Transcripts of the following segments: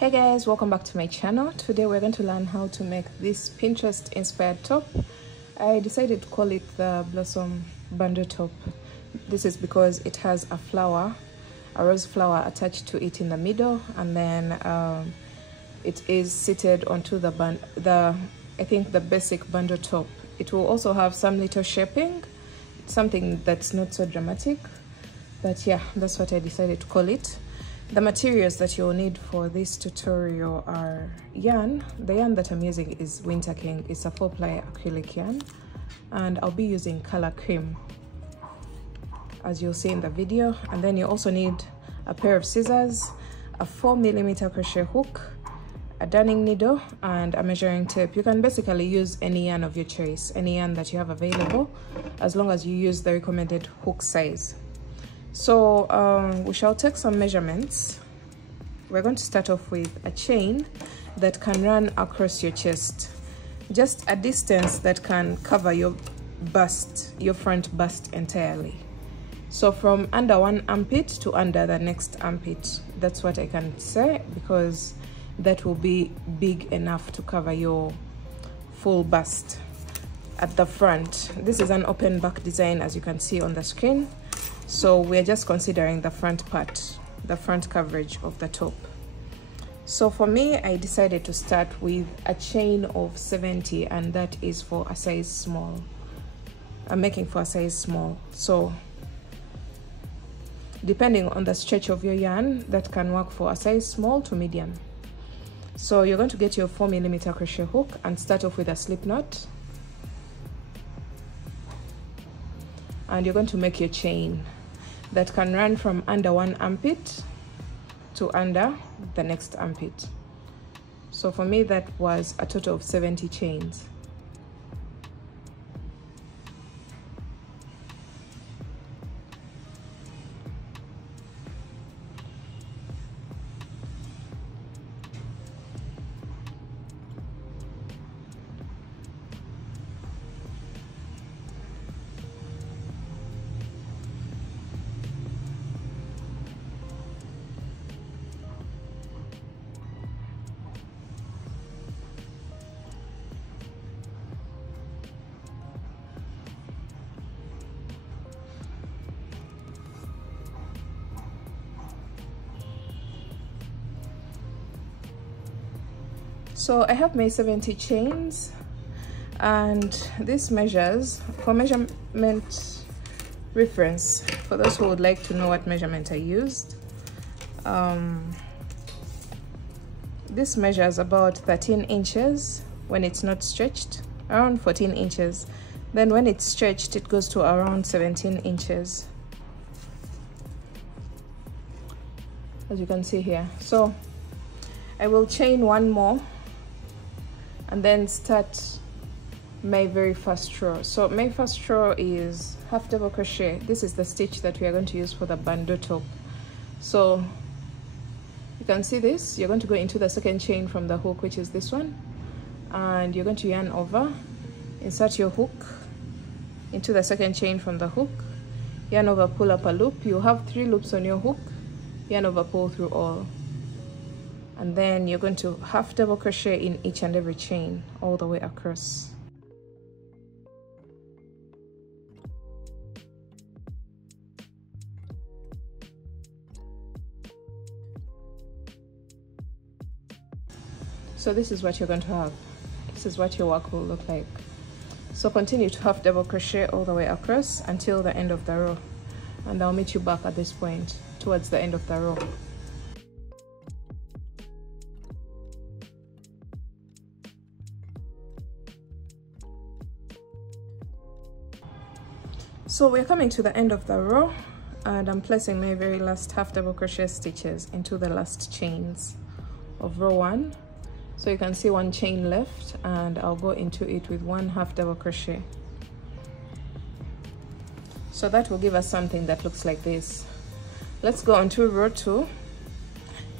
Hey guys, welcome back to my channel. Today we're going to learn how to make this Pinterest inspired top. I decided to call it the Blossom Bandeau top. This is because it has a flower, a rose flower attached to it in the middle, and then it is seated onto I think the basic bandeau top. It will also have some little shaping, something that's not so dramatic, but yeah, that's what I decided to call it. The materials that you'll need for this tutorial are yarn. The yarn that I'm using is Winter King. It's a 4-ply acrylic yarn, and I'll be using color cream, as you'll see in the video. And then you also need a pair of scissors, a 4mm crochet hook, a darning needle, and a measuring tape. You can basically use any yarn of your choice, any yarn that you have available, as long as you use the recommended hook size. So we shall take some measurements. We're going to start off with a chain that can run across your chest, just a distance that can cover your bust, your front bust entirely. So from under one armpit to under the next armpit. That's what I can say, because that will be big enough to cover your full bust at the front. This is an open back design, as you can see on the screen. So we're just considering the front part, the front coverage of the top. So for me, I decided to start with a chain of 70, and that is for a size small. I'm making for a size small. So depending on the stretch of your yarn, that can work for a size small to medium. So you're going to get your 4mm crochet hook and start off with a slip knot. And you're going to make your chain that can run from under one armpit to under the next armpit. So for me, that was a total of 70 chains. So I have my 70 chains, and this measures, for measurement reference, for those who would like to know what measurement I used, this measures about 13 inches when it's not stretched, around 14 inches. Then when it's stretched, it goes to around 17 inches, as you can see here. So I will chain one more and then start my very first row. So my first row is half double crochet. This is the stitch that we are going to use for the bandeau top. So you can see this. You're going to go into the second chain from the hook, which is this one, and you're going to yarn over, insert your hook into the second chain from the hook, yarn over, pull up a loop. You have 3 loops on your hook, yarn over, pull through all, and then you're going to half double crochet in each and every chain all the way across. So this is what you're going to have. This is what your work will look like. So continue to half double crochet all the way across until the end of the row, and I'll meet you back at this point towards the end of the row. So we're coming to the end of the row, and I'm placing my very last half double crochet stitches into the last chains of row 1, So you can see one chain left, and I'll go into it with 1/2 double crochet. So that will give us something that looks like this. Let's go on to row 2.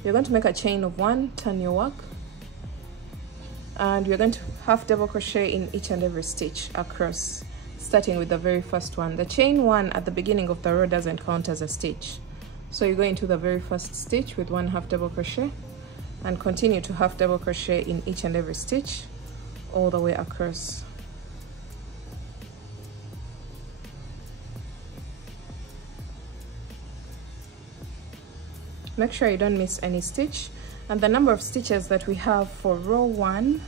You're going to make a chain of 1, turn your work, and you're going to 1/2 double crochet in each and every stitch across, starting with the very first one. The chain 1 at the beginning of the row doesn't count as a stitch, so you go into the very first stitch with 1/2 double crochet and continue to 1/2 double crochet in each and every stitch all the way across. Make sure you don't miss any stitch, and the number of stitches that we have for row 1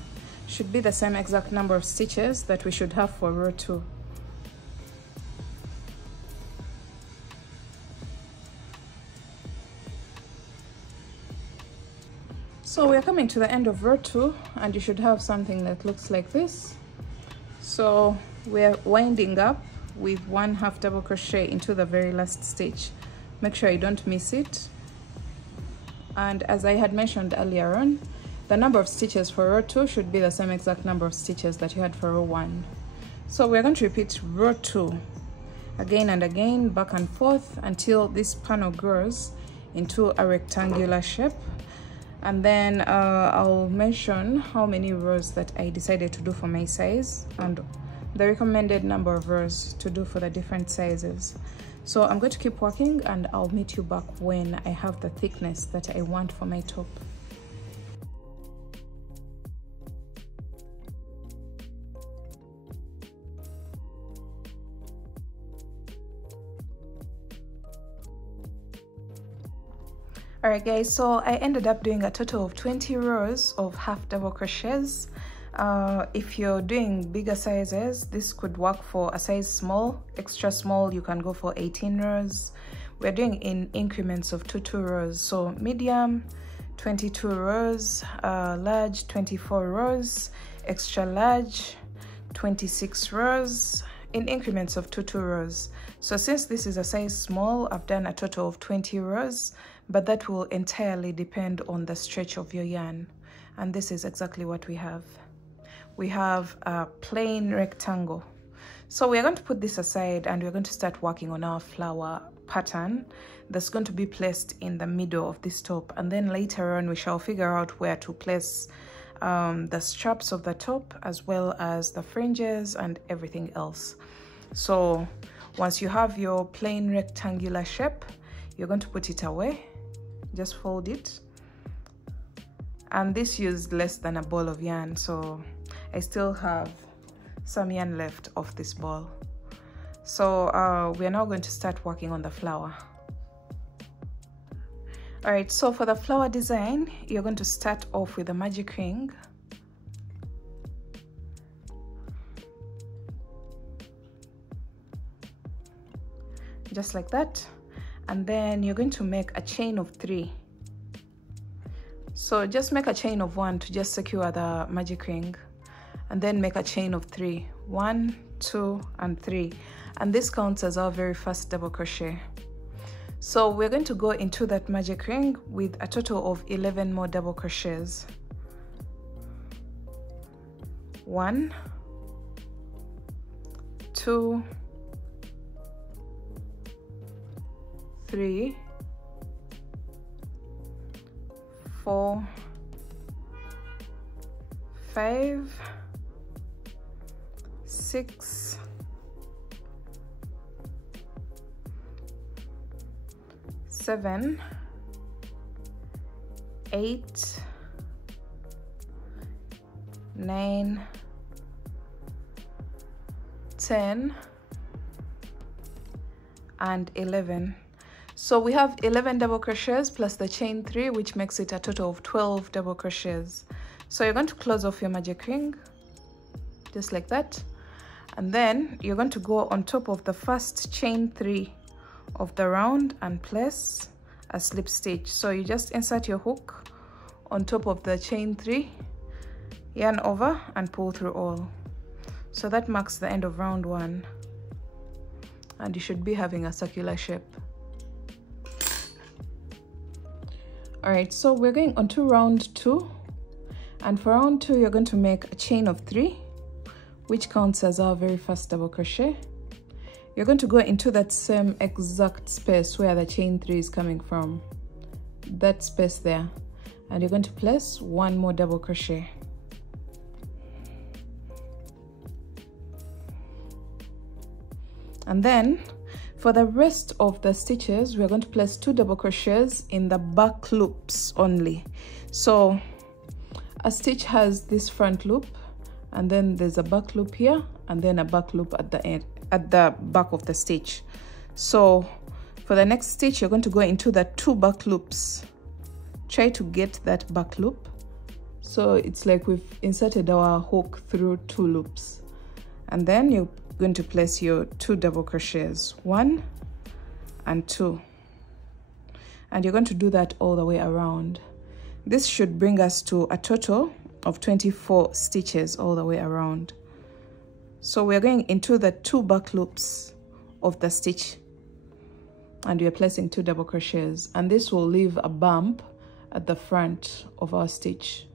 should be the same exact number of stitches that we should have for row 2. So we're coming to the end of row 2, and you should have something that looks like this. So we're winding up with 1/2 double crochet into the very last stitch. Make sure you don't miss it. And as I had mentioned earlier on, the number of stitches for row 2 should be the same exact number of stitches that you had for row 1. So we're going to repeat row 2 again and again, back and forth, until this panel grows into a rectangular shape. And then I'll mention how many rows that I decided to do for my size and the recommended number of rows to do for the different sizes. So I'm going to keep working, and I'll meet you back when I have the thickness that I want for my top. Alright guys, so I ended up doing a total of 20 rows of 1/2 double crochets. If you're doing bigger sizes, this could work for a size small. Extra small, you can go for 18 rows. We're doing in increments of 2 rows. So medium, 22 rows, large, 24 rows, extra large, 26 rows, in increments of 2 rows. So since this is a size small, I've done a total of 20 rows, but that will entirely depend on the stretch of your yarn. And this is exactly what we have. We have a plain rectangle. So we're going to put this aside, and we're going to start working on our flower pattern that's going to be placed in the middle of this top. And then later on, we shall figure out where to place the straps of the top, as well as the fringes and everything else. So once you have your plain rectangular shape, you're going to put it away. Just fold it. And this used less than a ball of yarn, so I still have some yarn left of this ball. So we are now going to start working on the flower. All right, so for the flower design, you're going to start off with a magic ring. Just like that. And then you're going to make a chain of 3. So just make a chain of 1 to just secure the magic ring, and then make a chain of 3. 1, 2, and 3. And this counts as our very first double crochet. So we're going to go into that magic ring with a total of 11 more double crochets. 1, 2, 3, 4, 5, 6, 7, 8, 9, 10, and 11. So we have 11 double crochets plus the chain 3, which makes it a total of 12 double crochets. So you're going to close off your magic ring, just like that. And then you're going to go on top of the first chain 3 of the round and place a slip stitch. So you just insert your hook on top of the chain 3, yarn over, and pull through all. So that marks the end of round 1. And you should be having a circular shape. All right, so we're going on to round 2, And for round 2, you're going to make a chain of 3, which counts as our very first double crochet. You're going to go into that same exact space where the chain 3 is coming from, that space there, and you're going to place 1 more double crochet. And then for the rest of the stitches, we're going to place 2 double crochets in the back loops only. So a stitch has this front loop, and then there's a back loop here, and then a back loop at the end, at the back of the stitch. So for the next stitch, you're going to go into the 2 back loops. Try to get that back loop. So it's like we've inserted our hook through 2 loops. And then you're going to place your 2 double crochets, 1 and 2. And you're going to do that all the way around. This should bring us to a total of 24 stitches all the way around. So we're going into the 2 back loops of the stitch, and we're placing 2 double crochets, and this will leave a bump at the front of our stitch,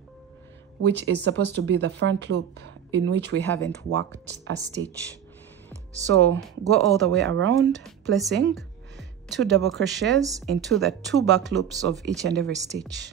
which is supposed to be the front loop in which we haven't worked a stitch. So go all the way around, placing 2 double crochets into the 2 back loops of each and every stitch.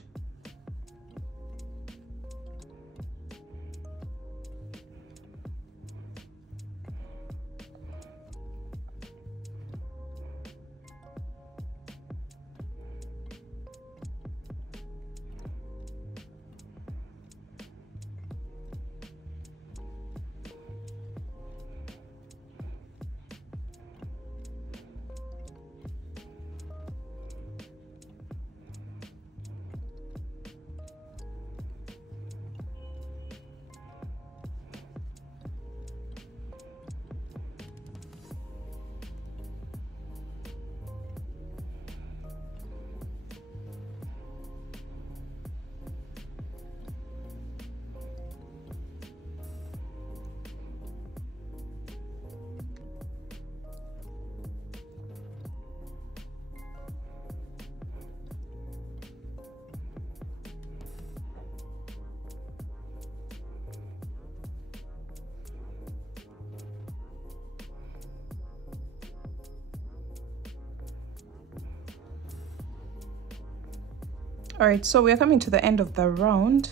All right, so we are coming to the end of the round,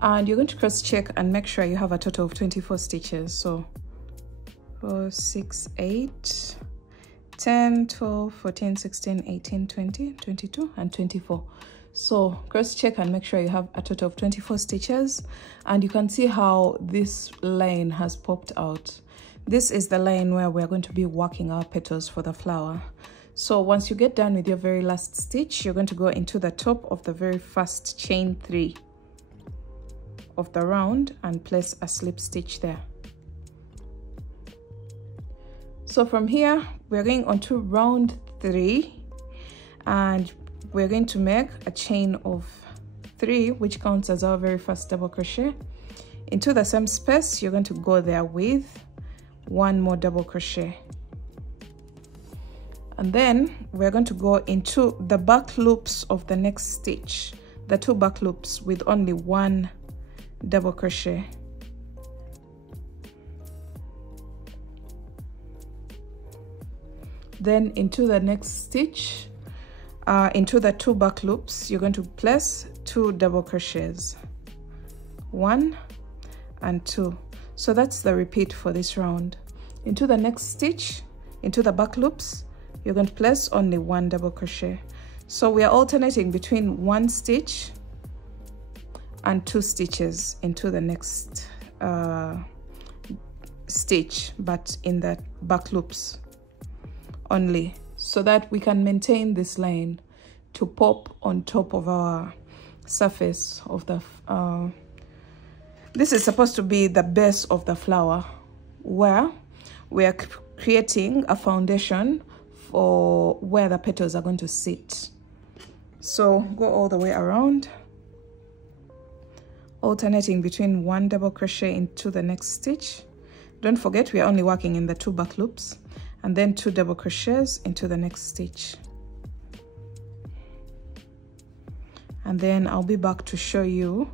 and you're going to cross check and make sure you have a total of 24 stitches. So 4, 6, 8, 10, 12, 14, 16, 18, 20, 22, and 24. So cross check and make sure you have a total of 24 stitches, and you can see how this line has popped out. This is the line where we're going to be working our petals for the flower. So once you get done with your very last stitch, you're going to go into the top of the very first chain 3 of the round and place a slip stitch there. So from here, we're going on to round 3, and we're going to make a chain of 3, which counts as our very first double crochet. Into the same space, you're going to go there with 1 more double crochet. And then we're going to go into the back loops of the next stitch, the 2 back loops with only 1 double crochet. Then into the next stitch, into the 2 back loops, you're going to place 2 double crochets, 1 and 2. So that's the repeat for this round. Into the next stitch, into the back loops, you're going to place only 1 double crochet. So we are alternating between 1 stitch and 2 stitches into the next stitch, but in the back loops only, so that we can maintain this line to pop on top of our surface of the this is supposed to be the base of the flower, where we are creating a foundation for where the petals are going to sit. So go all the way around, alternating between 1 double crochet into the next stitch. Don't forget, we are only working in the 2 back loops, and then 2 double crochets into the next stitch. And then I'll be back to show you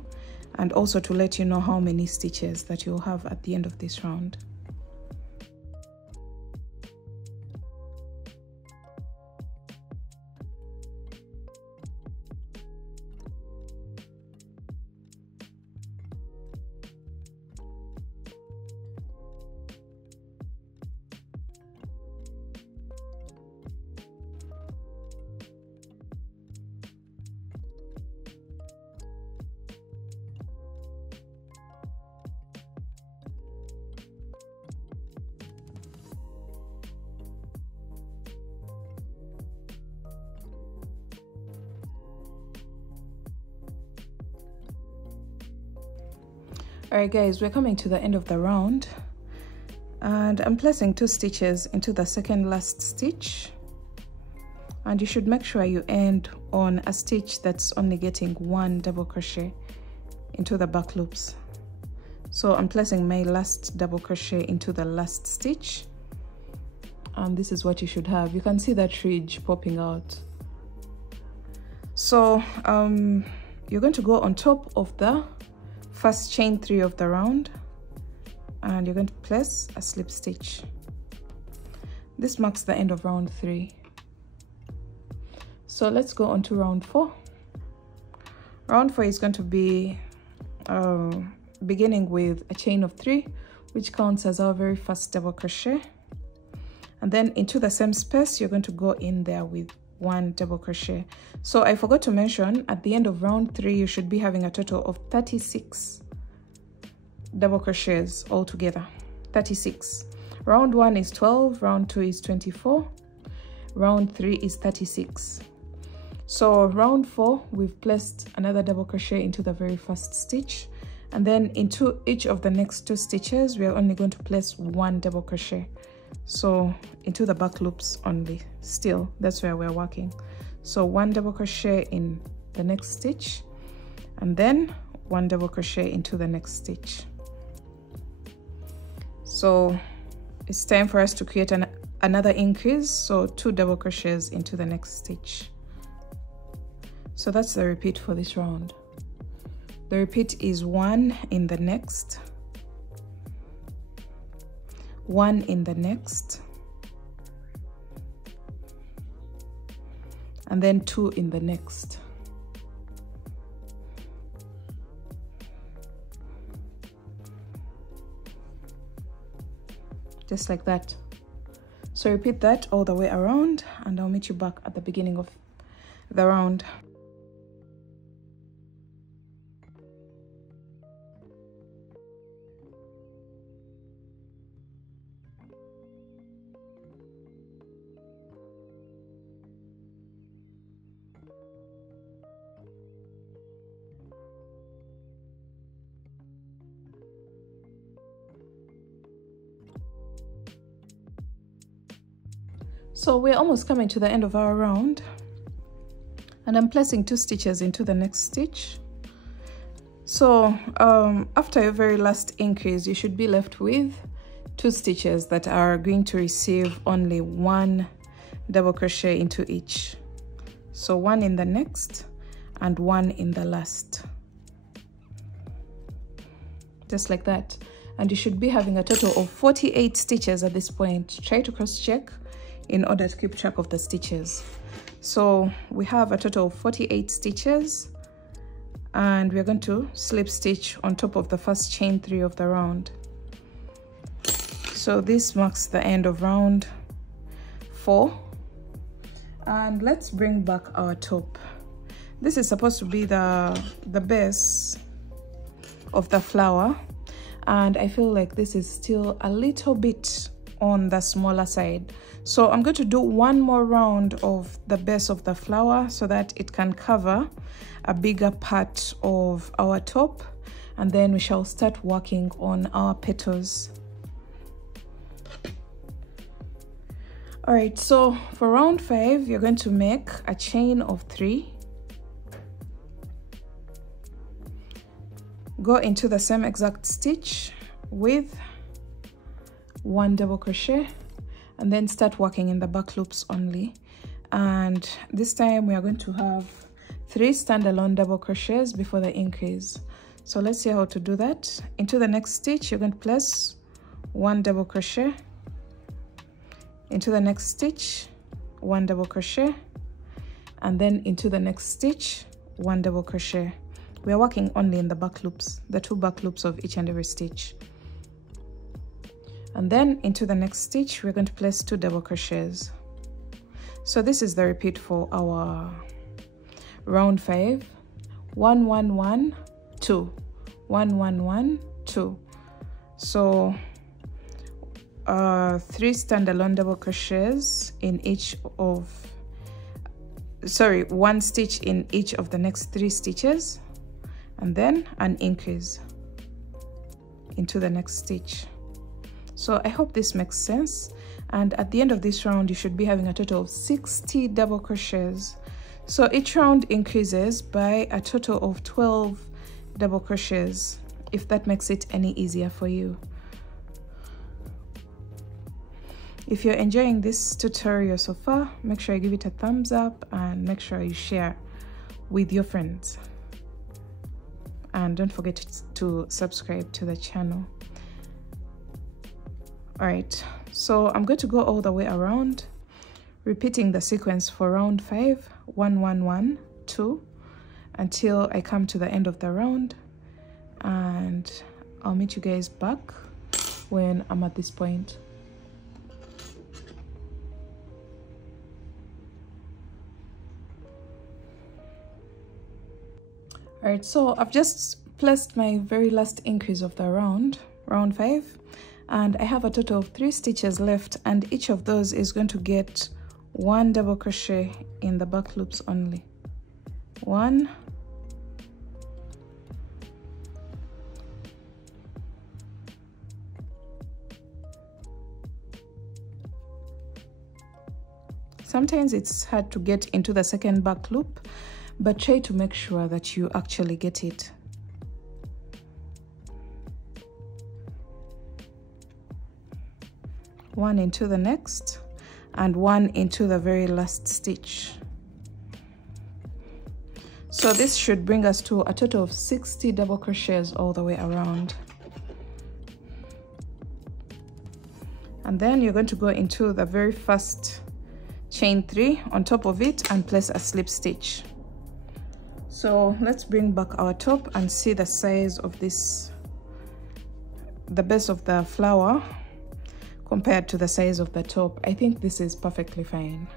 and also to let you know how many stitches that you'll have at the end of this round. Alright guys, we're coming to the end of the round, and I'm placing 2 stitches into the second last stitch, and you should make sure you end on a stitch that's only getting 1 double crochet into the back loops. So I'm placing my last double crochet into the last stitch, and this is what you should have. You can see that ridge popping out. So you're going to go on top of the first chain 3 of the round, and you're going to place a slip stitch. This marks the end of round 3. So let's go on to round 4. Round 4 is going to be beginning with a chain of 3, which counts as our very first double crochet, and then into the same space you're going to go in there with 1 double crochet. So I forgot to mention, at the end of round 3 you should be having a total of 36 double crochets altogether. 36. Round 1 is 12, round 2 is 24, round 3 is 36. So round 4 we've placed another double crochet into the very first stitch, and then into each of the next 2 stitches we are only going to place 1 double crochet. So into the back loops only, still that's where we're working. So 1 double crochet in the next stitch, and then 1 double crochet into the next stitch. So it's time for us to create another increase, so 2 double crochets into the next stitch. So that's the repeat for this round. The repeat is 1 in the next, 1 in the next, and then 2 in the next. Just like that. So repeat that all the way around, and I'll meet you back at the beginning of the round. So we're almost coming to the end of our round, and I'm placing 2 stitches into the next stitch. So after your very last increase you should be left with 2 stitches that are going to receive only 1 double crochet into each. So 1 in the next and 1 in the last, just like that. And you should be having a total of 48 stitches at this point. Try to cross check in order to keep track of the stitches. So we have a total of 48 stitches, and we're going to slip stitch on top of the first chain 3 of the round. So this marks the end of round 4, and let's bring back our top. This is supposed to be the base of the flower, and I feel like this is still a little bit on the smaller side. So I'm going to do 1 more round of the base of the flower so that it can cover a bigger part of our top, and then we shall start working on our petals. All right, so for round 5 you're going to make a chain of 3, go into the same exact stitch with 1 double crochet, and then start working in the back loops only. And this time we are going to have 3 standalone double crochets before the increase. So let's see how to do that. Into the next stitch, you're going to place 1 double crochet. Into the next stitch, 1 double crochet, and then into the next stitch, 1 double crochet. We are working only in the back loops, the 2 back loops of each and every stitch. And then into the next stitch, we're going to place 2 double crochets. So this is the repeat for our round 5. 1 1 1 2, 1 1 1 2. So 3 standalone double crochets in each of, sorry, 1 stitch in each of the next 3 stitches, and then an increase into the next stitch. So I hope this makes sense, and at the end of this round you should be having a total of 60 double crochets. So each round increases by a total of 12 double crochets, if that makes it any easier for you. If you're enjoying this tutorial so far, make sure you give it a thumbs up and make sure you share with your friends. And don't forget to subscribe to the channel. Alright, so I'm going to go all the way around, repeating the sequence for round 5, 1 1 1 2, until I come to the end of the round, and I'll meet you guys back when I'm at this point. Alright, so I've just placed my very last increase of the round 5, and I have a total of 3 stitches left, and each of those is going to get 1 double crochet in the back loops only. 1, sometimes it's hard to get into the second back loop, but try to make sure that you actually get it. One into the next, and 1 into the very last stitch. So this should bring us to a total of 60 double crochets all the way around. And then you're going to go into the very first chain 3 on top of it and place a slip stitch. So let's bring back our top and see the size of this, the base of the flower compared to the size of the top. I think this is perfectly fine.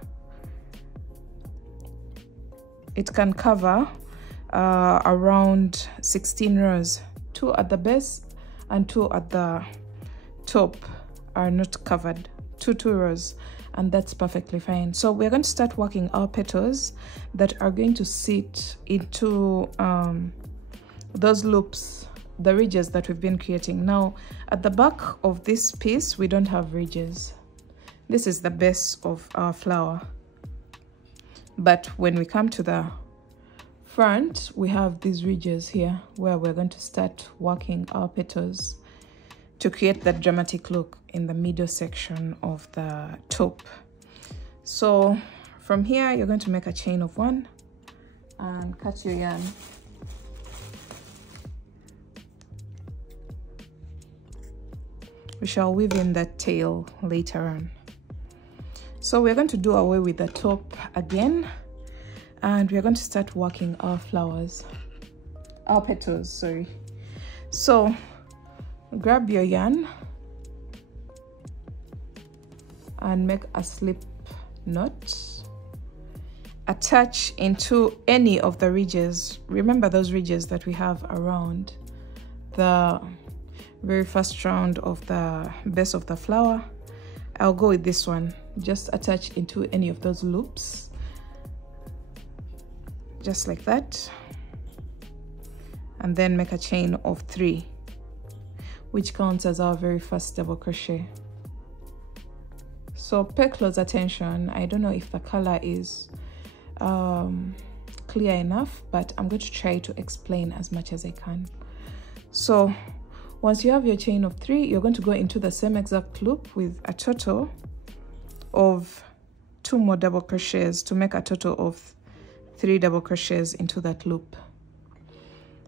It can cover around 16 rows. 2 at the base and 2 at the top are not covered. 2 rows, and that's perfectly fine. So we're going to start working our petals that are going to sit into those loops, the ridges that we've been creating. Now at the back of this piece we don't have ridges. This is the base of our flower, but when we come to the front we have these ridges here where we're going to start working our petals to create that dramatic look in the middle section of the top. So from here you're going to make a chain of 1 and cut your yarn. We shall weave in that tail later on. So we're going to do away with the top again, and we're going to start working our flowers, our petals, sorry. So grab your yarn and make a slip knot. Attach into any of the ridges. Remember those ridges that we have around the very first round of the base of the flower. I'll go with this one. Just attach into any of those loops, just like that, and then make a chain of 3, which counts as our very first double crochet. So pay close attention. I don't know if the color is clear enough, but I'm going to try to explain as much as I can. So once you have your chain of 3, you're going to go into the same exact loop with a total of 2 more double crochets to make a total of 3 double crochets into that loop.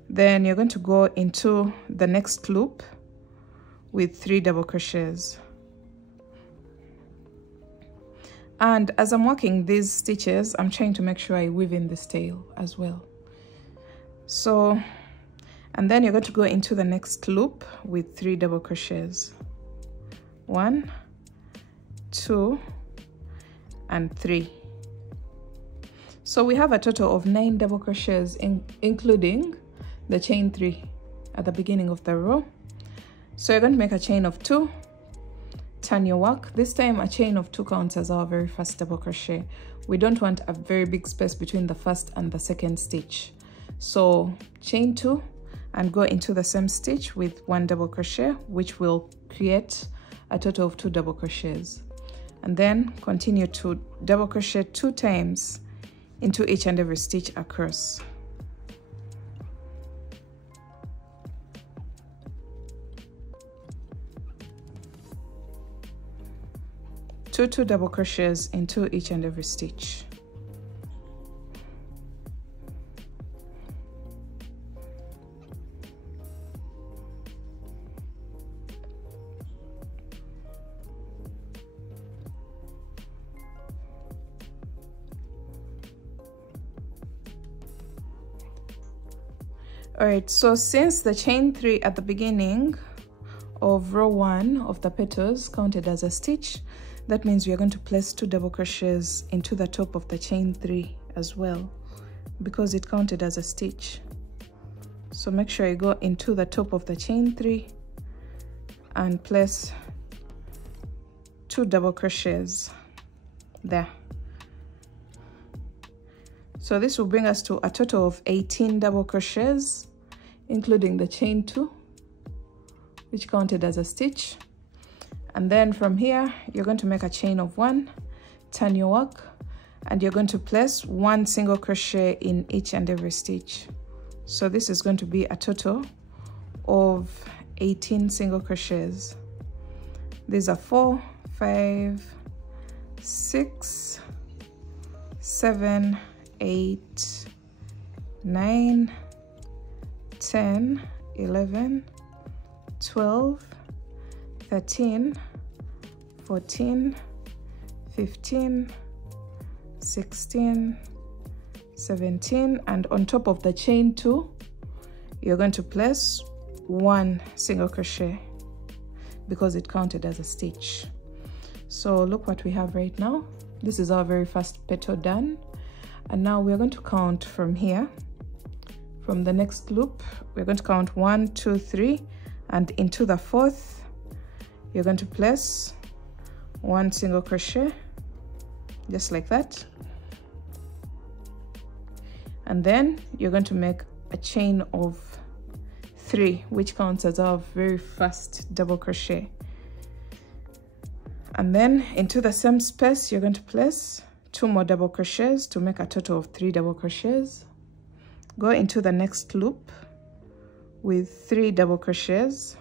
Then you're going to go into the next loop with 3 double crochets. And as I'm working these stitches, I'm trying to make sure I weave in this tail as well. So, and then you're going to go into the next loop with 3 double crochets. 1, 2, and 3. So we have a total of 9 double crochets, including the chain 3 at the beginning of the row. So you're going to make a chain of 2, turn your work. This time a chain of 2 counts as our very first double crochet. We don't want a very big space between the first and the second stitch. So chain 2 and go into the same stitch with 1 double crochet, which will create a total of 2 double crochets. And then continue to double crochet 2 times into each and every stitch across. Two double crochets into each and every stitch. All right, so since the chain 3 at the beginning of row 1 of the petals counted as a stitch, that means we are going to place 2 double crochets into the top of the chain 3 as well, because it counted as a stitch. So make sure you go into the top of the chain 3 and place 2 double crochets there. So this will bring us to a total of 18 double crochets, including the chain 2, which counted as a stitch. And then from here, you're going to make a chain of 1, turn your work, and you're going to place 1 single crochet in each and every stitch. So this is going to be a total of 18 single crochets. These are 4, 5, 6, 7, 8, 9, 10, 11, 12, 13, 14, 15, 16, 17, and on top of the chain 2, you're going to place 1 single crochet because it counted as a stitch. So look what we have right now. This is our very first petal done, and now we're going to count from here. From the next loop, we're going to count 1, 2, 3, and into the 4th, you're going to place 1 single crochet, just like that. And then you're going to make a chain of 3, which counts as our very first double crochet. And then into the same space, you're going to place 2 more double crochets to make a total of 3 double crochets. Go into the next loop with 3 double crochets.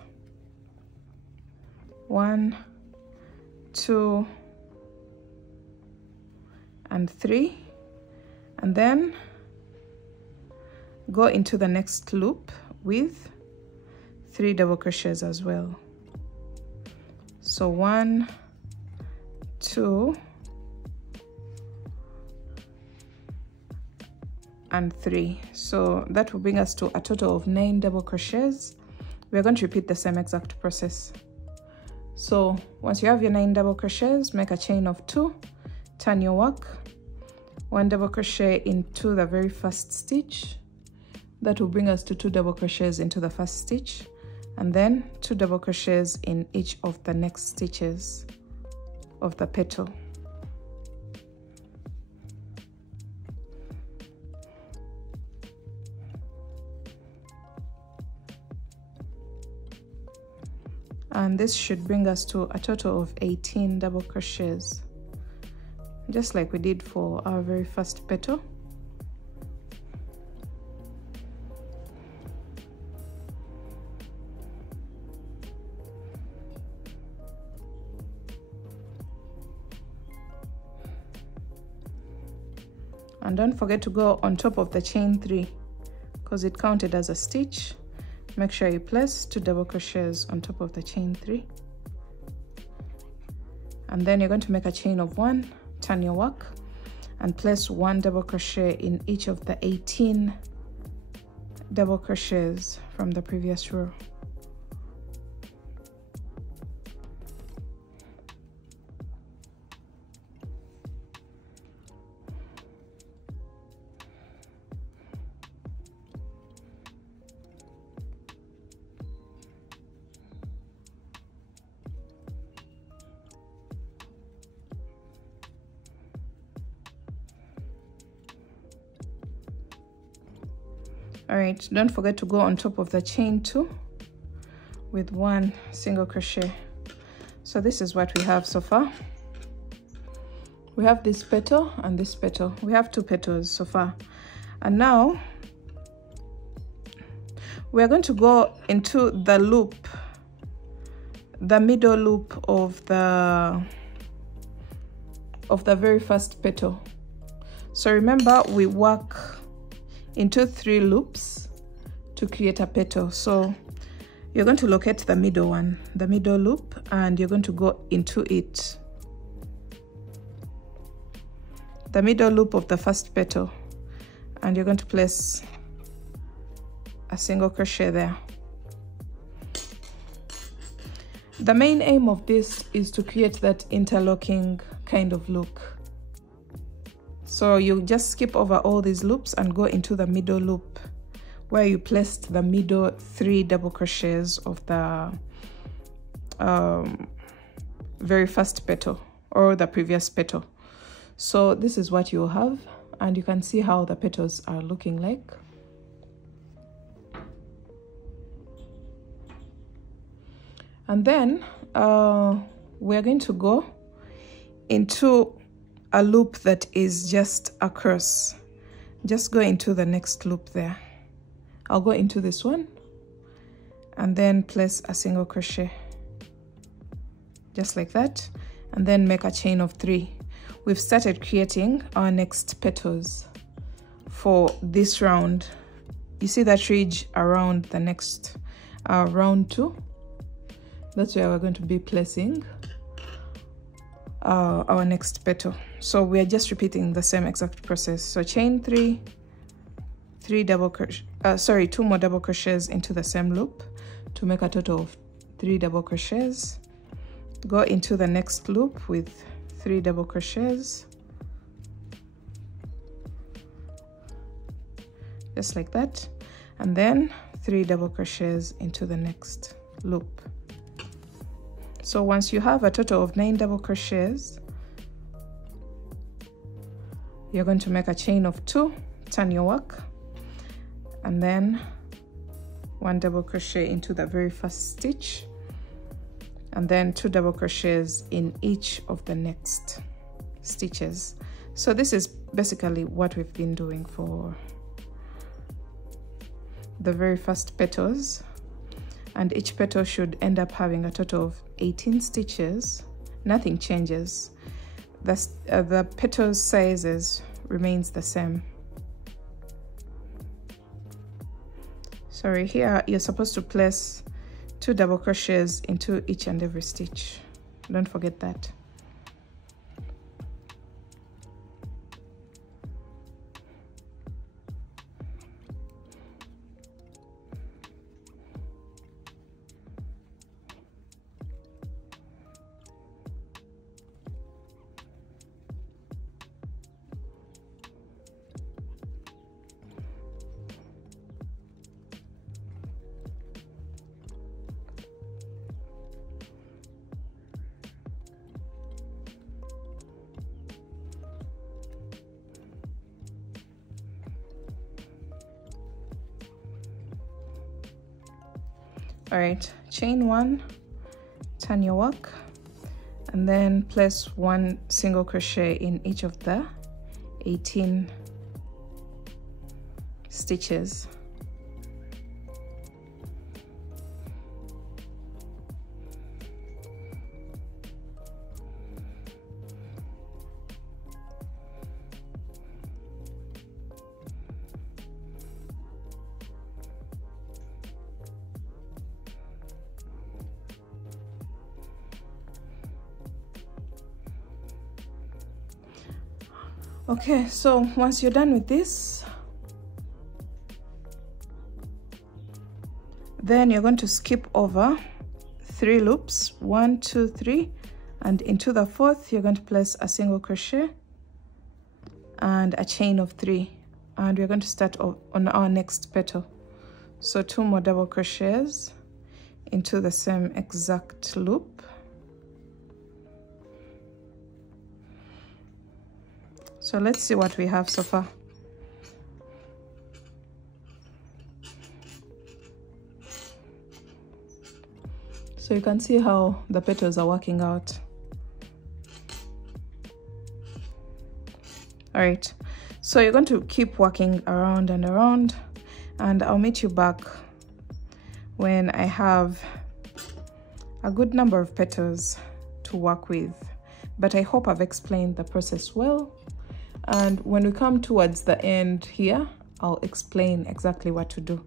1, 2, and 3, and then go into the next loop with 3 double crochets as well. So 1, 2, and 3. So that will bring us to a total of 9 double crochets. We're going to repeat the same exact process. So once you have your 9 double crochets, make a chain of 2, turn your work, 1 double crochet into the very first stitch. That will bring us to 2 double crochets into the first stitch, and then 2 double crochets in each of the next stitches of the petal. And this should bring us to a total of 18 double crochets, just like we did for our very first petal. And don't forget to go on top of the chain 3, because it counted as a stitch. Make sure you place 2 double crochets on top of the chain 3, and then you're going to make a chain of 1, turn your work, and place 1 double crochet in each of the 18 double crochets from the previous row. All right, don't forget to go on top of the chain 2 with 1 single crochet. So this is what we have so far. We have this petal and this petal. We have 2 petals so far. And now we're going to go into the loop, the middle loop of the very first petal. So remember, we work into 3 loops to create a petal. So you're going to locate the middle one, the middle loop, and you're going to go into it, the middle loop of the first petal, and you're going to place a single crochet there. The main aim of this is to create that interlocking kind of look. So you just skip over all these loops and go into the middle loop where you placed the middle 3 double crochets of the very first petal or the previous petal. So this is what you'll have, and you can see how the petals are looking like. And then we're going to go into a loop that is just across. Just go into the next loop there. I'll go into this one and then place a single crochet just like that, and then make a chain of 3. We've started creating our next petals for this round. You see that ridge around the next round 2? That's where we're going to be placing our next petal. So we are just repeating the same exact process. So chain 3, 2 more double crochets into the same loop to make a total of 3 double crochets. Go into the next loop with 3 double crochets, just like that, and then 3 double crochets into the next loop. So once you have a total of 9 double crochets, you're going to make a chain of 2, turn your work, and then 1 double crochet into the very first stitch, and then 2 double crochets in each of the next stitches. So this is basically what we've been doing for the very first petals, and each petal should end up having a total of 18 stitches. Nothing changes. The petal sizes remains the same. Sorry, here you're supposed to place 2 double crochets into each and every stitch. Don't forget that. All right, chain 1, turn your work, and then place 1 single crochet in each of the 18 stitches. Okay, so once you're done with this, then you're going to skip over 3 loops, 1, 2, 3, and into the 4th you're going to place a single crochet and a chain of 3, and we're going to start on our next petal. So 2 more double crochets into the same exact loop. So let's see what we have so far. So you can see how the petals are working out. All right, so you're going to keep working around and around, and I'll meet you back when I have a good number of petals to work with. But I hope I've explained the process well. And when we come towards the end here, I'll explain exactly what to do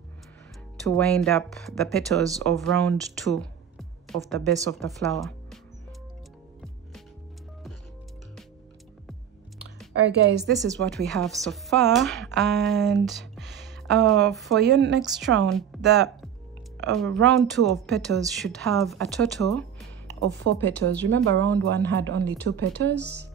to wind up the petals of round 2 of the base of the flower. Alright guys, this is what we have so far, and for your next round, the round 2 of petals should have a total of 4 petals. Remember, round 1 had only 2 petals,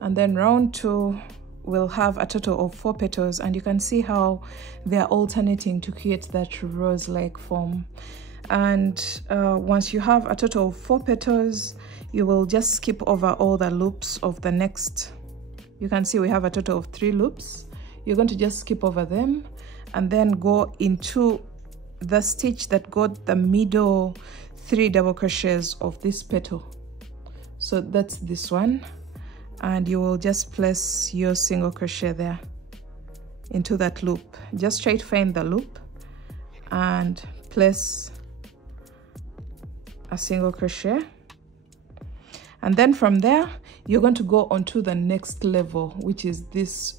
and then round 2 will have a total of 4 petals, and you can see how they are alternating to create that rose-like form. And once you have a total of 4 petals, you will just skip over all the loops of the next. You can see we have a total of 3 loops. You're going to just skip over them and then go into the stitch that got the middle 3 double crochets of this petal. So that's this one, and you will just place your single crochet there into that loop. Just try to find the loop and place a single crochet, and then from there you're going to go on to the next level, which is this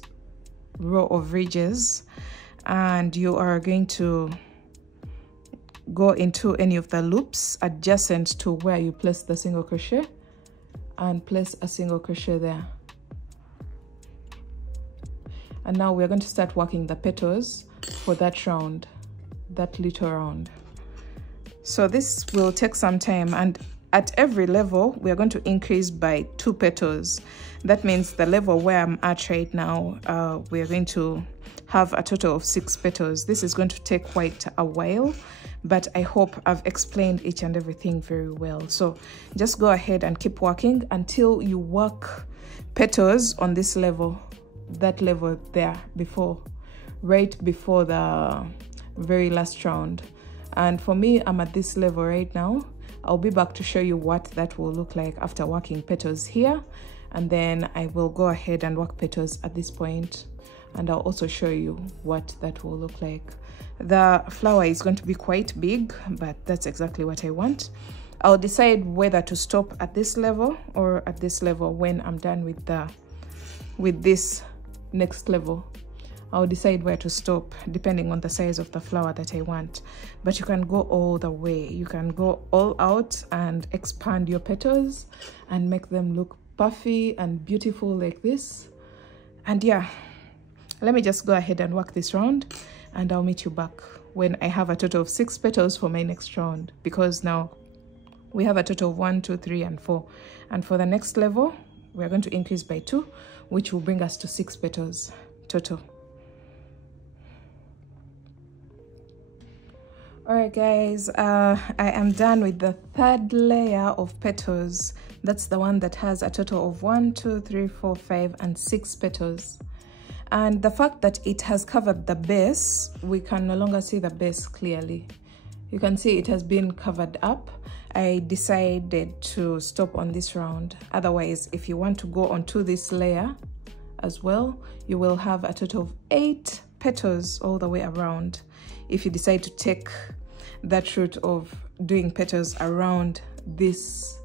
row of ridges, and you are going to go into any of the loops adjacent to where you place the single crochet and place a single crochet there. And now we're going to start working the petals for that round, that little round. So this will take some time, and at every level we are going to increase by 2 petals. That means the level where I'm at right now, we are going to have a total of 6 petals. This is going to take quite a while, but I hope I've explained each and everything very well. So just go ahead and keep working until you work petals on this level, that level there before, right before the very last round. And for me, I'm at this level right now. I'll be back to show you what that will look like after working petals here, and then I will go ahead and work petals at this point, and I'll also show you what that will look like. The flower is going to be quite big, but that's exactly what I want. I'll decide whether to stop at this level or at this level when I'm done with this next level. I'll decide where to stop depending on the size of the flower that I want. But you can go all the way. You can go all out and expand your petals and make them look puffy and beautiful like this. And yeah, let me just go ahead and work this round, and I'll meet you back when I have a total of 6 petals for my next round, because now we have a total of 1, 2, 3, and 4. And for the next level, we're going to increase by 2, which will bring us to 6 petals total. Alright guys, I am done with the 3rd layer of petals. That's the one that has a total of 1, 2, 3, 4, 5, and 6 petals. And the fact that it has covered the base, we can no longer see the base clearly. You can see it has been covered up. I decided to stop on this round. Otherwise, if you want to go onto this layer as well, you will have a total of 8 petals all the way around, if you decide to take that route of doing petals around this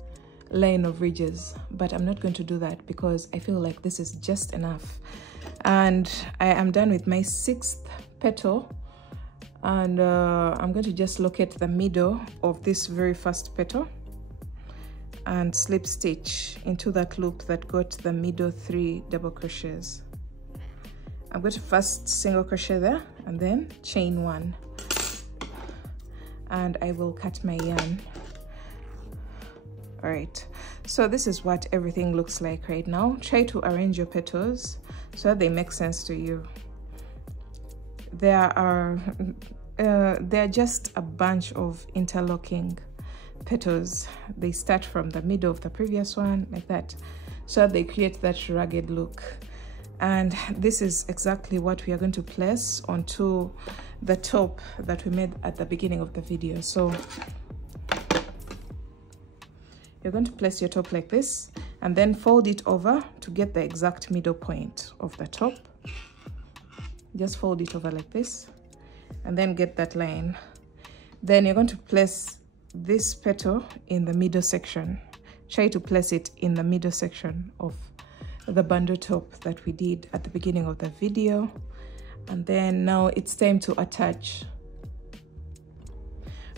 line of ridges. But I'm not going to do that because I feel like this is just enough. And I am done with my 6th petal, and I'm going to just locate the middle of this very first petal, and slip stitch into that loop that got the middle 3 double crochets. I'm going to first single crochet there and then chain 1, and I will cut my yarn. All right, so this is what everything looks like right now. Try to arrange your petals so that they make sense to you. They're just a bunch of interlocking petals. They start from the middle of the previous one like that, so that they create that ragged look. And this is exactly what we are going to place onto the top that we made at the beginning of the video. So you're going to place your top like this and then fold it over to get the exact middle point of the top. Just fold it over like this and then get that line. Then you're going to place this petal in the middle section. Try to place it in the middle section of the bandeau top that we did at the beginning of the video. And then now it's time to attach.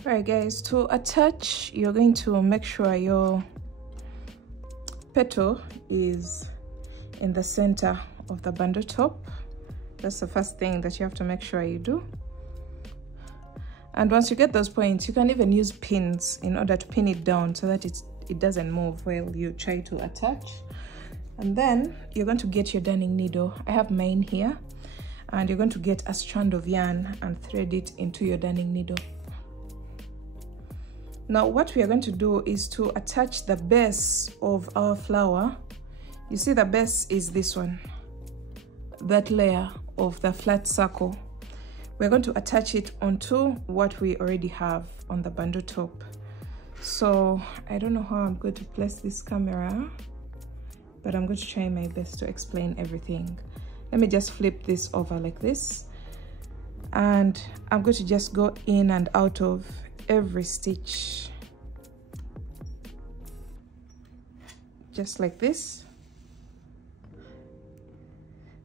All right guys, to attach you're going to make sure your petal is in the center of the bandeau top. That's the first thing that you have to make sure you do. And once you get those points, you can even use pins in order to pin it down so that it doesn't move while you try to attach. And then you're going to get your darning needle. I have mine here, and you're going to get a strand of yarn and thread it into your darning needle. Now what we are going to do is to attach the base of our flower. You see the base is this one, that layer of the flat circle. We're going to attach it onto what we already have on the bandeau top. So I don't know how I'm going to place this camera, but I'm going to try my best to explain everything. Let me just flip this over like this, and I'm going to just go in and out of every stitch, just like this.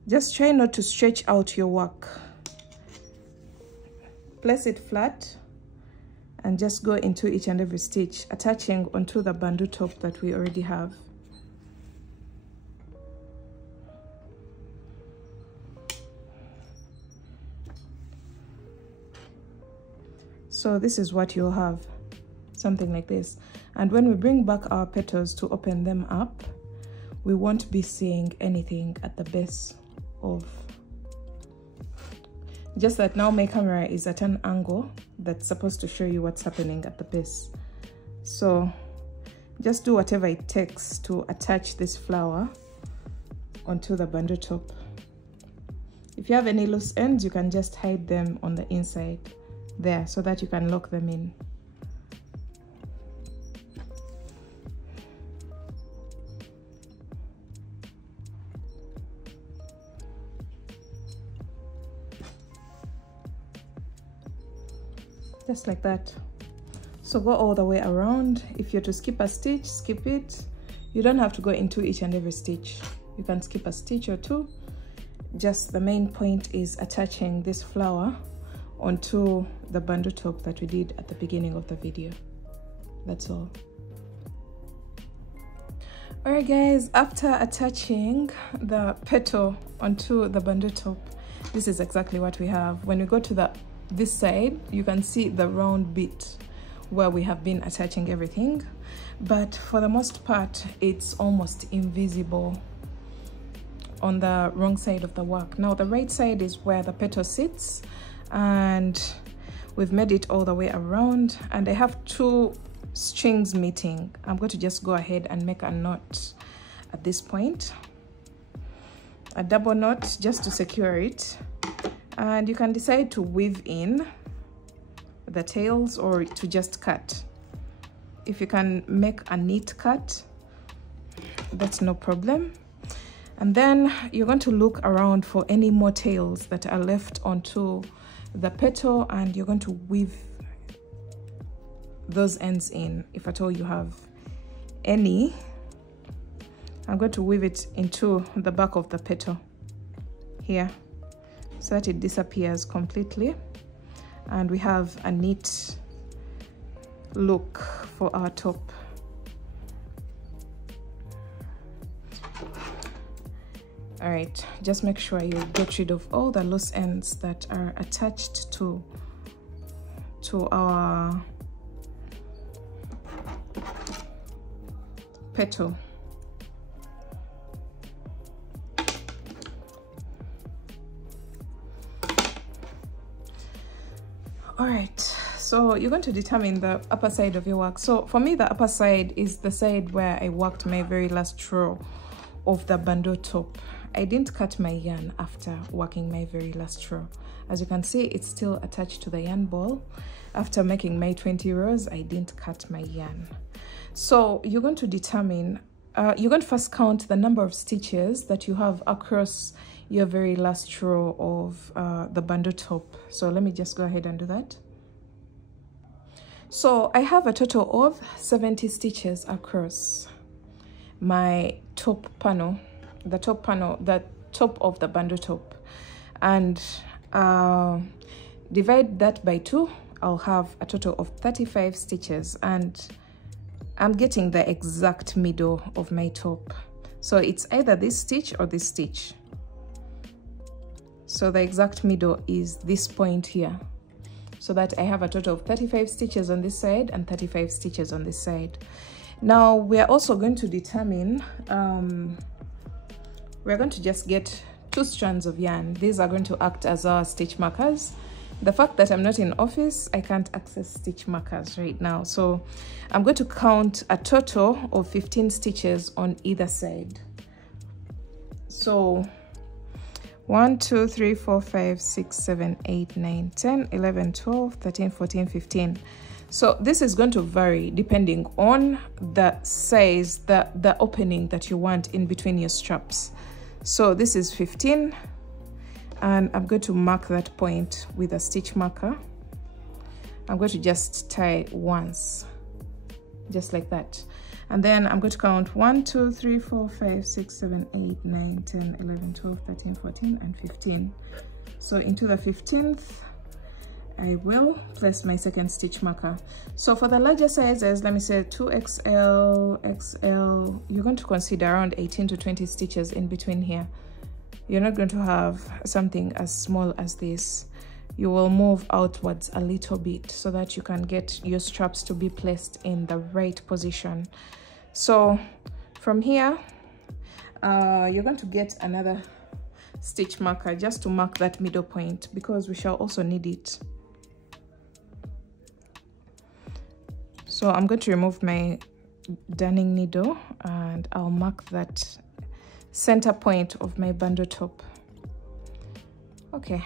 Just try not to stretch out your work. Place it flat and just go into each and every stitch, attaching onto the bandeau top that we already have. So this is what you'll have, something like this. And when we bring back our petals to open them up, we won't be seeing anything at the base of, just that now my camera is at an angle that's supposed to show you what's happening at the base. So just do whatever it takes to attach this flower onto the bandeau top. If you have any loose ends, you can just hide them on the inside there so that you can lock them in. Just like that. So go all the way around. If you're to skip a stitch, skip it. You don't have to go into each and every stitch. You can skip a stitch or two. Just the main point is attaching this flower onto the bandeau top that we did at the beginning of the video. That's all. Alright guys, after attaching the petal onto the bandeau top, this is exactly what we have. When we go to this side, you can see the round bit where we have been attaching everything, but for the most part it's almost invisible on the wrong side of the work. Now the right side is where the petal sits, and we've made it all the way around, and I have 2 strings meeting. I'm going to just go ahead and make a knot at this point, a double knot just to secure it. And you can decide to weave in the tails or to just cut. If you can make a neat cut, that's no problem. And then you're going to look around for any more tails that are left onto the petal, and you're going to weave those ends in. If at all you have any, I'm going to weave it into the back of the petal here, so that it disappears completely, and we have a neat look for our top. All right, just make sure you get rid of all the loose ends that are attached to our petal. All right, so you're going to determine the upper side of your work. So for me, the upper side is the side where I worked my very last row of the bandeau top. I didn't cut my yarn after working my very last row. As you can see, it's still attached to the yarn ball. After making my 20 rows, I didn't cut my yarn. So you're going to determine, you're going to first count the number of stitches that you have across your very last row of the bandeau top. So let me just go ahead and do that. So I have a total of 70 stitches across my top panel, the top of the bandeau top, and divide that by 2. I'll have a total of 35 stitches, and I'm getting the exact middle of my top. So it's either this stitch or this stitch. So the exact middle is this point here, so that I have a total of 35 stitches on this side and 35 stitches on this side. Now we are also going to determine, we're going to just get 2 strands of yarn. These are going to act as our stitch markers. The fact that I'm not in office, I can't access stitch markers right now. So I'm going to count a total of 15 stitches on either side. So 1, 2, 3, 4, 5, 6, 7, 8, 9, 10, 11, 12, 13, 14, 15. So this is going to vary depending on the size, the opening that you want in between your straps. So this is 15, and I'm going to mark that point with a stitch marker. I'm going to just tie once, just like that. And then I'm going to count 1, 2, 3, 4, 5, 6, 7, 8, 9, 10, 11, 12, 13, 14, and 15. So into the 15th, I will place my second stitch marker. So for the larger sizes, let me say 2XL, XL, you're going to consider around 18 to 20 stitches in between here. You're not going to have something as small as this. You will move outwards a little bit so that you can get your straps to be placed in the right position. So from here, you're going to get another stitch marker just to mark that middle point, because we shall also need it. So I'm going to remove my darning needle and I'll mark that center point of my bandeau top. Okay,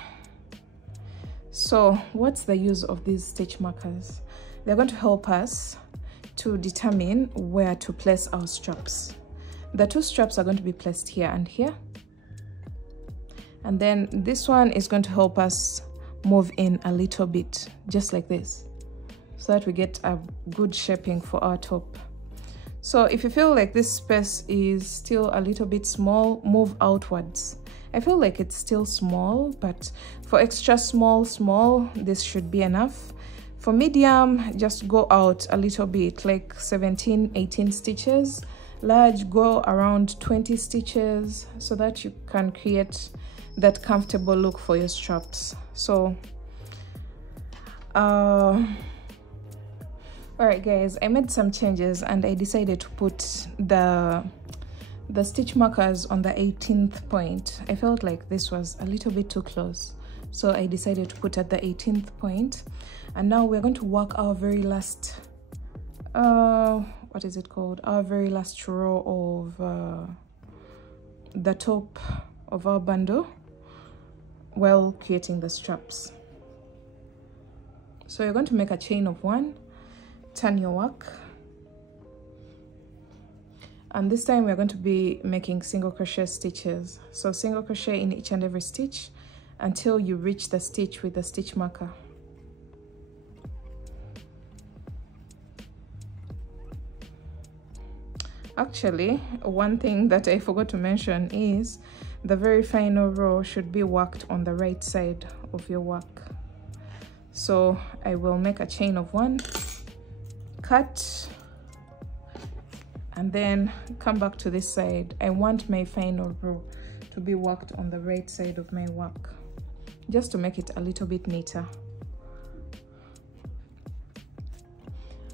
so what's the use of these stitch markers? They're going to help us to determine where to place our straps. The 2 straps are going to be placed here and here, and then this one is going to help us move in a little bit, just like this, so that we get a good shaping for our top. So if you feel like this space is still a little bit small, move outwards. I feel like it's still small, but for extra small, this should be enough. For medium, just go out a little bit, like 17, 18 stitches. Large, go around 20 stitches, so that you can create that comfortable look for your straps. So all right guys, I made some changes and I decided to put the stitch markers on the 18th point. I felt like this was a little bit too close, so I decided to put at the 18th point. And now we're going to work our very last what is it called, our very last row of the top of our bandeau while creating the straps. So you're going to make a chain of 1, turn your work, and this time we're going to be making single crochet stitches. So single crochet in each and every stitch until you reach the stitch with the stitch marker. Actually, one thing that I forgot to mention is the very final row should be worked on the right side of your work. So I will make a chain of 1, cut, and then come back to this side. I want my final row to be worked on the right side of my work, just to make it a little bit neater.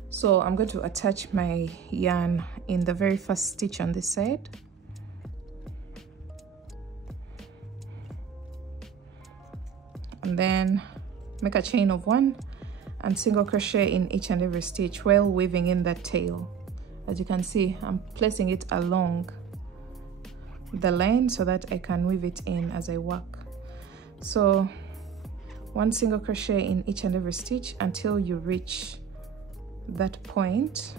So I'm going to attach my yarn in the very first stitch on this side. And then make a chain of 1 and single crochet in each and every stitch while weaving in that tail. As you can see, I'm placing it along the line so that I can weave it in as I work. So 1 single crochet in each and every stitch until you reach that point.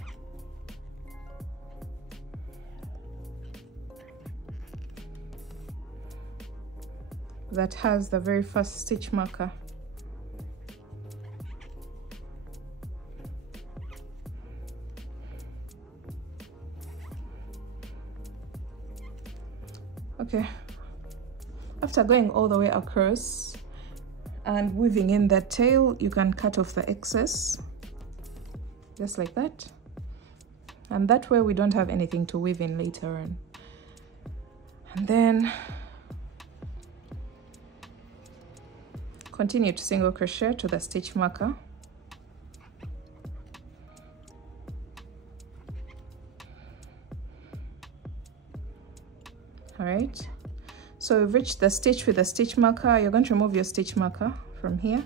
That has the very first stitch marker. Okay, after going all the way across and weaving in that tail, you can cut off the excess, just like that. And that way we don't have anything to weave in later on. And then continue to single crochet to the stitch marker. All right, so we've reached the stitch with the stitch marker. You're going to remove your stitch marker from here,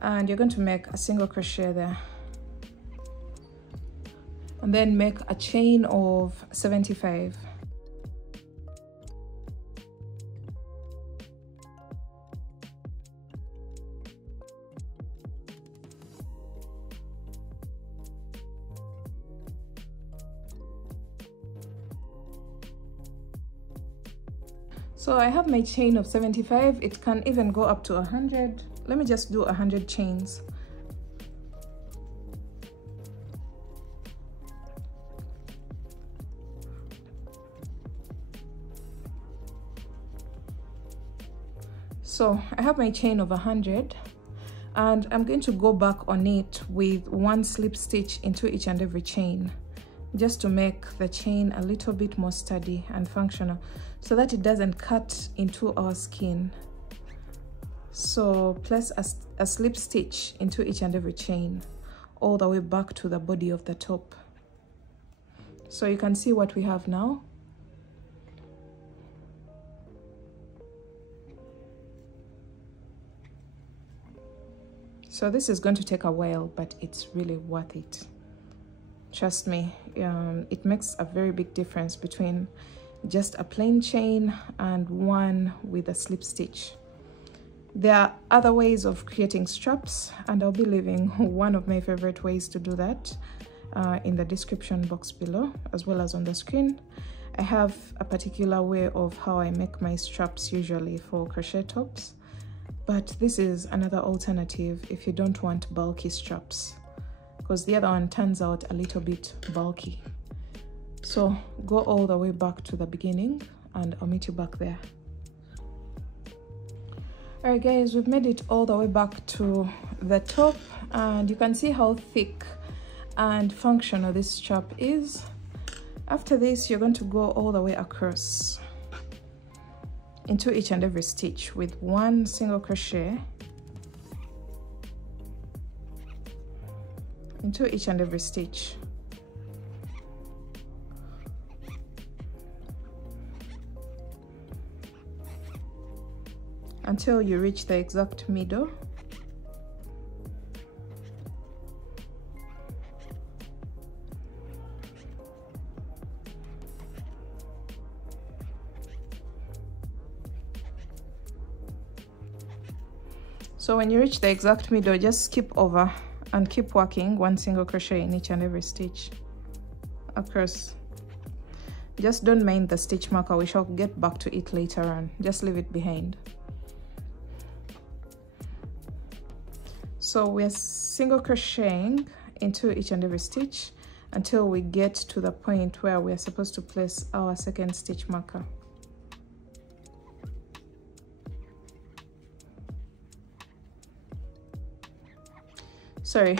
and you're going to make a single crochet there, and then make a chain of 75. So I have my chain of 75. It can even go up to 100. Let me just do 100 chains. So I have my chain of 100, and I'm going to go back on it with 1 slip stitch into each and every chain, just to make the chain a little bit more sturdy and functional, so that it doesn't cut into our skin. So place a slip stitch into each and every chain all the way back to the body of the top. So you can see what we have now. So this is going to take a while, but it's really worth it. Trust me, it makes a very big difference between just a plain chain and one with a slip stitch. There are other ways of creating straps, and I'll be leaving one of my favorite ways to do that in the description box below, as well as on the screen. I have a particular way of how I make my straps usually for crochet tops, but this is another alternative if you don't want bulky straps, because the other one turns out a little bit bulky. So go all the way back to the beginning and I'll meet you back there. All right guys, we've made it all the way back to the top, and you can see how thick and functional this strap is. After this, you're going to go all the way across into each and every stitch with 1 single crochet into each and every stitch. Until you reach the exact middle. So when you reach the exact middle, just skip over and keep working 1 single crochet in each and every stitch across. Just don't mind the stitch marker, we shall get back to it later on. Just leave it behind. So we're single crocheting into each and every stitch until we get to the point where we're supposed to place our second stitch marker. Sorry,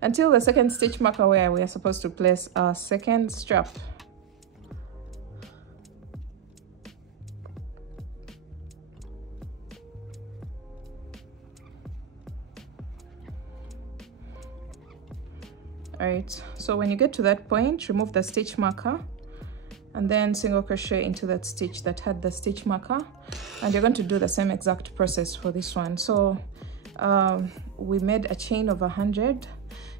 until the second stitch marker where we are supposed to place our second strap. All right, so when you get to that point, remove the stitch marker and then single crochet into that stitch that had the stitch marker, and you're going to do the same exact process for this one. So we made a chain of 100.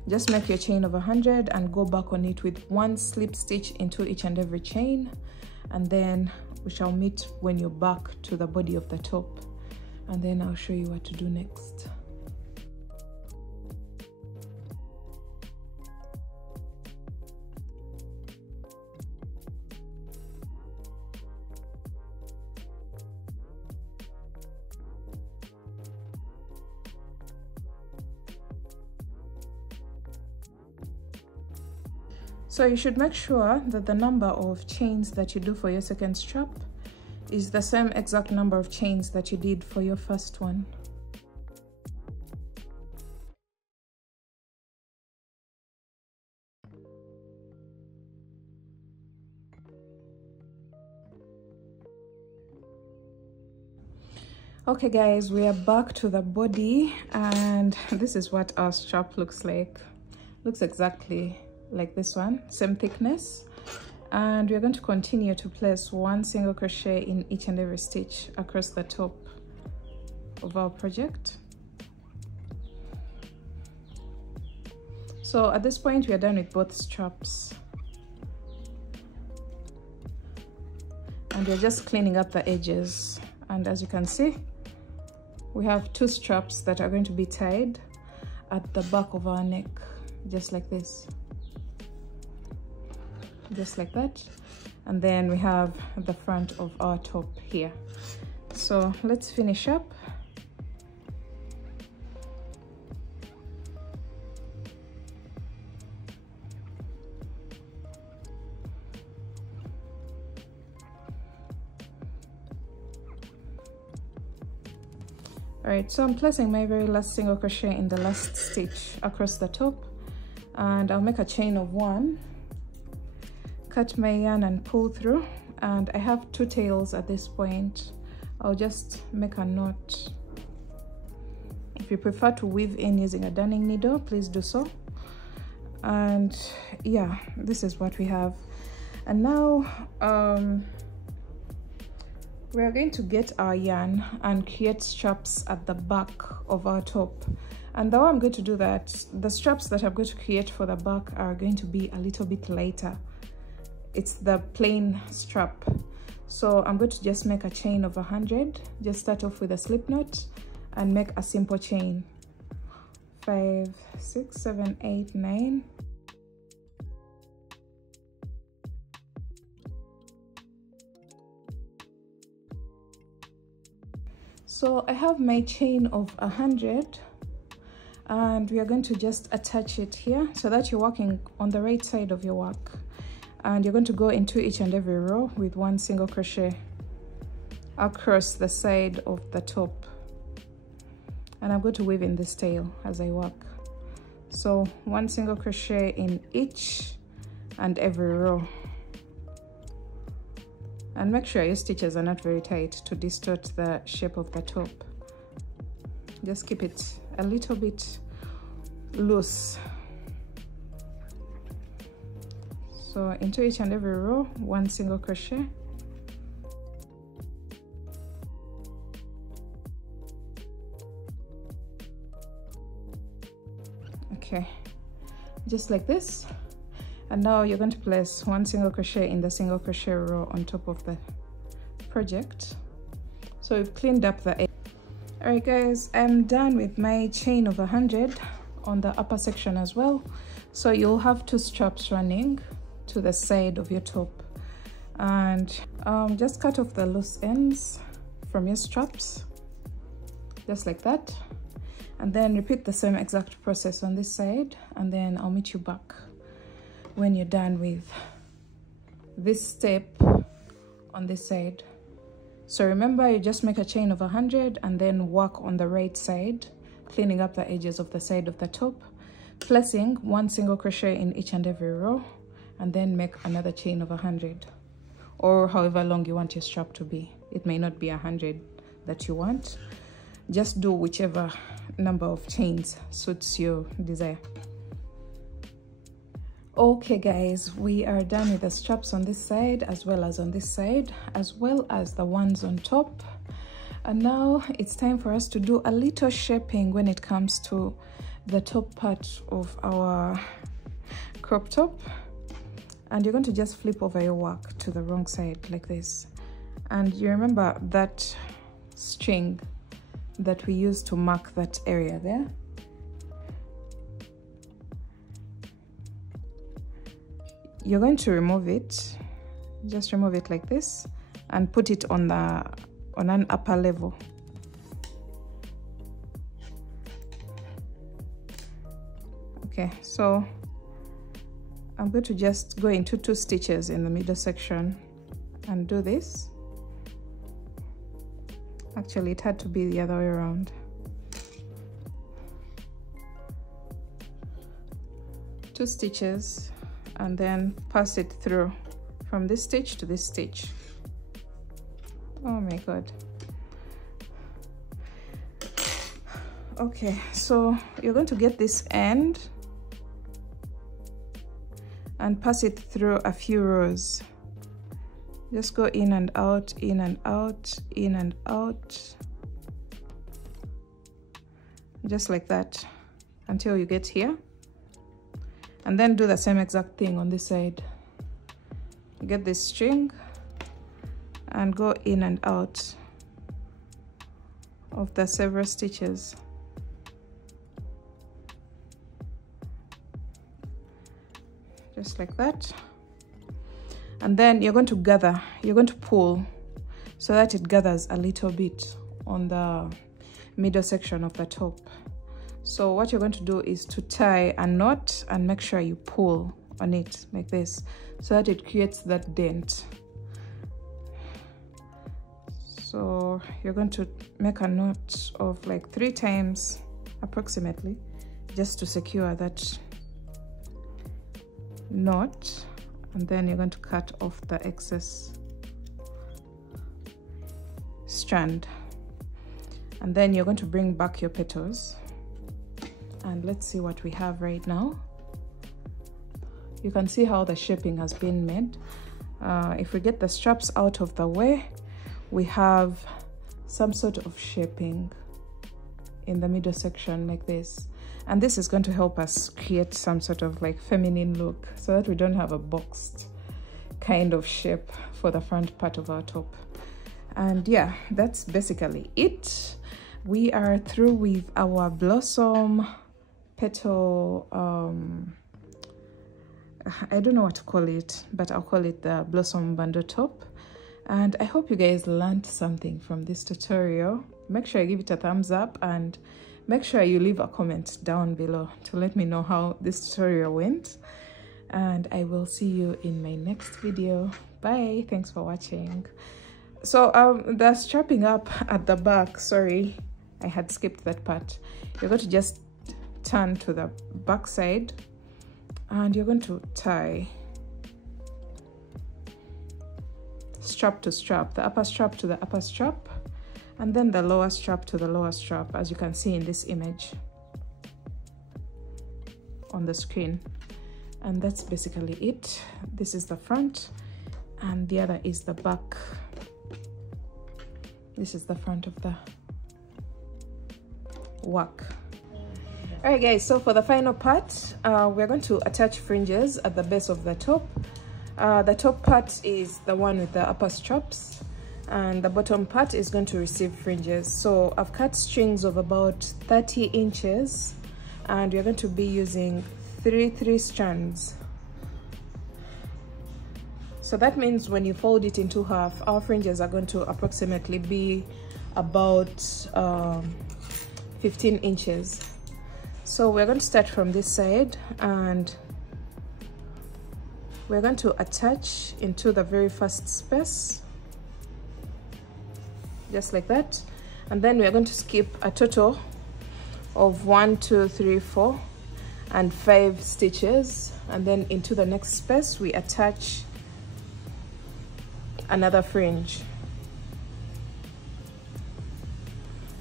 Just make your chain of 100 and go back on it with one slip stitch into each and every chain, and then we shall meet when you're back to the body of the top, and then I'll show you what to do next. So you should make sure that the number of chains that you do for your second strap is the same exact number of chains that you did for your first one. Okay guys, we are back to the body, and this is what our strap looks like. Looks exactly like this one, same thickness, and we're going to continue to place one single crochet in each and every stitch across the top of our project. So at this point we are done with both straps, and we're just cleaning up the edges. And as you can see, we have two straps that are going to be tied at the back of our neck, just like this. Just like that, and then we have the front of our top here. So let's finish up. All right, so I'm placing my very last single crochet in the last stitch across the top, and I'll make a chain of 1, cut my yarn and pull through, and I have 2 tails at this point. I'll just make a knot. If you prefer to weave in using a darning needle, please do so. And yeah, this is what we have. And now we are going to get our yarn and create straps at the back of our top. And the way I'm going to do that, the straps that I'm going to create for the back are going to be a little bit lighter. It's the plain strap. So I'm going to just make a chain of 100. Just start off with a slip knot and make a simple chain. 5, 6, 7, 8, 9. So I have my chain of 100, and we are going to just attach it here so that you're working on the right side of your work. And you're going to go into each and every row with one single crochet across the side of the top, and I'm going to weave in this tail as I work. So one single crochet in each and every row, and make sure your stitches are not very tight to distort the shape of the top. Just keep it a little bit loose. So into each and every row, one single crochet. Okay, just like this. And now you're going to place one single crochet in the single crochet row on top of the project. So we've cleaned up the edge. All right guys, I'm done with my chain of 100 on the upper section as well. So you'll have 2 straps running to the side of your top, and just cut off the loose ends from your straps, just like that, and then repeat the same exact process on this side, and then I'll meet you back when you're done with this step on this side. So remember, you just make a chain of 100 and then work on the right side, cleaning up the edges of the side of the top, placing one single crochet in each and every row, and then make another chain of 100, or however long you want your strap to be. It may not be 100 that you want. Just do whichever number of chains suits your desire. Okay guys, we are done with the straps on this side as well as on this side, as well as the ones on top. And now it's time for us to do a little shaping when it comes to the top part of our crop top. And you're going to just flip over your work to the wrong side like this. And you remember that string that we used to mark that area there? You're going to remove it, just remove it like this and put it on an upper level. Okay, so I'm going to just go into 2 stitches in the middle section and do this. Actually, it had to be the other way around. Two stitches, and then pass it through from this stitch to this stitch. Oh my god. Okay, so you're going to get this end and pass it through a few rows. Just go in and out, in and out, in and out, just like that until you get here. And then do the same exact thing on this side. Get this string and go in and out of the several stitches. Just like that. And then you're going to gather, you're going to pull so that it gathers a little bit on the middle section of the top. So what you're going to do is to tie a knot and make sure you pull on it like this so that it creates that dent. So you're going to make a knot of like 3 times approximately just to secure that knot, and then you're going to cut off the excess strand, and then you're going to bring back your petals. And let's see what we have right now. You can see how the shaping has been made. If we get the straps out of the way, we have some sort of shaping in the middle section like this. And this is going to help us create some sort of like feminine look so that we don't have a boxed kind of shape for the front part of our top. And yeah, that's basically it. We are through with our blossom petal, I don't know what to call it, but I'll call it the blossom bandeau top. And I hope you guys learned something from this tutorial. Make sure you give it a thumbs up and make sure you leave a comment down below to let me know how this tutorial went. And I will see you in my next video. Bye, thanks for watching. So the strapping up at the back, sorry, I had skipped that part. You're going to just turn to the back side and you're going to tie strap to strap, the upper strap to the upper strap, and then the lower strap to the lower strap, as you can see in this image on the screen. And that's basically it. This is the front and the other is the back. This is the front of the work. All right guys, so for the final part, we're going to attach fringes at the base of the top. The top part is the one with the upper straps, and the bottom part is going to receive fringes. So I've cut strings of about 30 inches, and we're going to be using 3 strands. So that means when you fold it into half, our fringes are going to approximately be about 15 inches. So we're going to start from this side and we're going to attach into the very first space, just like that. And then we're going to skip a total of 1, 2, 3, 4 and 5 stitches, and then into the next space we attach another fringe.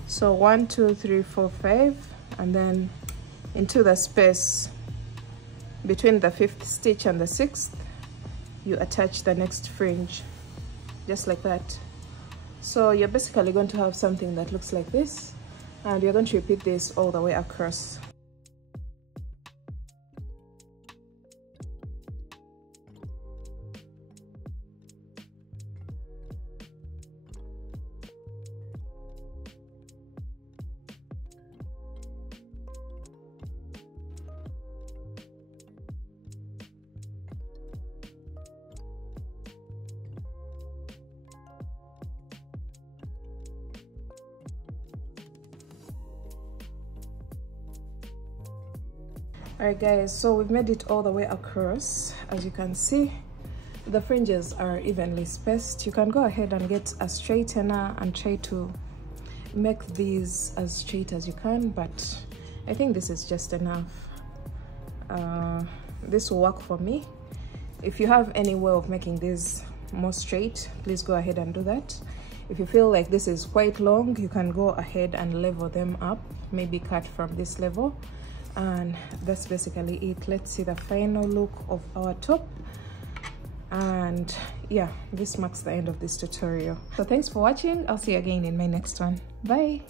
So 1, 2, 3, 4, 5, and then into the space between the 5th stitch and the 6th, you attach the next fringe, just like that. So you're basically going to have something that looks like this, and you're going to repeat this all the way across. Alright guys, so we've made it all the way across. As you can see, the fringes are evenly spaced. You can go ahead and get a straightener and try to make these as straight as you can, but I think this is just enough. This will work for me. If you have any way of making these more straight, please go ahead and do that. If you feel like this is quite long, you can go ahead and level them up, maybe cut from this level. And that's basically it. Let's see the final look of our top. And yeah, this marks the end of this tutorial. So thanks for watching. I'll see you again in my next one. Bye.